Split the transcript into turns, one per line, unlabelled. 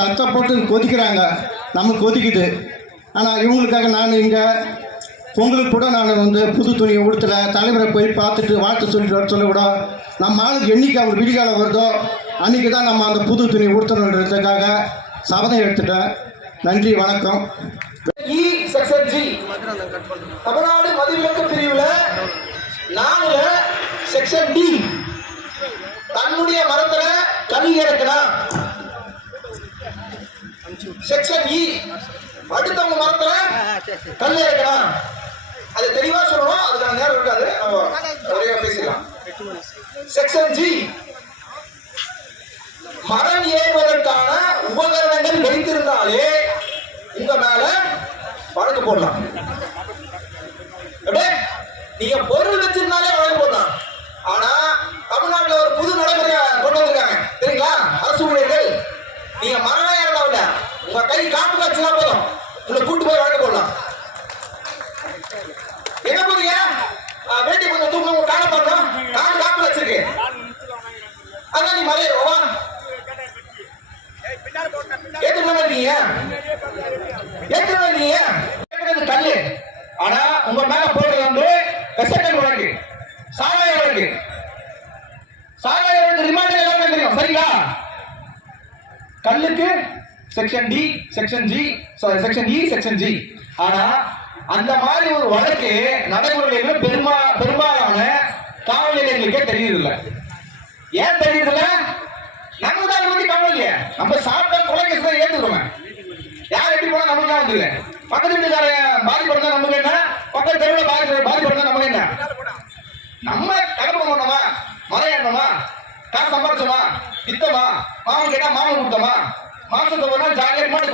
கஷ்டப்பட்டு கொதிக்கிறாங்க. நமக்கு கொதிக்குது. ஆனால் இவங்களுக்காக நான் இங்கே பொங்கலுக்கு கூட நான் வந்து புது துணியை உடுத்தல தலைவரை போய் பார்த்துட்டு வாழ்த்து சொல்லிட்டு வர சொல்ல கூட நம்ம ஆளுக்கு என்றைக்கு அவர் விடிகாலம் வருதோ அன்றைக்கி தான் நம்ம அந்த புது துணி உடுத்தணுன்றதுக்காக சபதம் எடுத்துட்டேன். நன்றி வணக்கம்.
இ செக்ஷன் ஜி. தமிழ்நாடு மதுவிலக்கு பிரிவில் நாலு செக்ஷன் டி. தன்னுடைய மரத்தில் கவி இறக்கலாம் செக்ஷன் இ அடுத்தவங்க மரத்துல கல் இறக்கலாம் அது தெளிவா சொல்லணும் அதுக்கான நேரம் இருக்காது. ஒரே பேசிடலாம் செக்ஷன் ஜி மரம் ஏறுவதற்கான உபகரணங்கள் வைத்திருந்தாலே உங்க மேல வழக்கு போடலாம். நீங்க பொருள் வச்சிருந்தாலே வழக்கு போடலாம். ஆனா தமிழ்நாட்டுல ஒரு புது நடைமுறையை கொண்டு வந்திருக்காங்க. சரிங்களா அரசு ஊழியர்கள். நீங்க உங்க கை காப்பு காட்சினா போதும். உங்களை கூட்டு போய் வாழ போடலாம் என்ன போறீங்க? ஆ, வேட்டி கொஞ்சம் தூக்கணும் உங்க காலை பார்க்கணும் கால் காப்பு வச்சிருக்கு. அதான் நீ மலையை வா. இருக்கீங்க? ஏத்துக்கணும் இருக்கீங்க? ஏத்துக்கிறது கல்லு. ஆனா உங்க மேல போடுறது வந்து எசக்கல் வழக்கு. சாராய வழக்கு. சாராய வழக்கு ரிமாண்ட் எல்லாமே தெரியும். சரிங்களா? கல்லுக்கு section D section G section E section G ஆனா அந்த மாதிரி ஒரு வழக்கு நடைமுறையில் பெருமா பெரும்பாலான காவல் நிலையங்களுக்கே தெரியுதில்ல. ஏன் தெரியுதுல்ல? நம்ம தான் பத்தி கவலை இல்லையா நம்ம சாப்பிட்டா கொலைகேஸ் தான் ஏத்துக்கிறோம். யார் எப்படி போனா நமக்கு தான் வந்து பக்கத்து வீட்டுக்காரன் பாதிப்படுறதா நமக்கு என்ன? பக்கத்து தெருவில் பாதி பாதிப்படுறதா நமக்கு என்ன? நம்ம கலப்பு பண்ணோமா மலையாட்டோமா காசு சம்பாரிச்சோமா வித்தோமா மாமன் கேட்டா மாமன் கொடுத்தோமா ಮಾಸದವನ ಜಾರಿ ಮಾಡಿ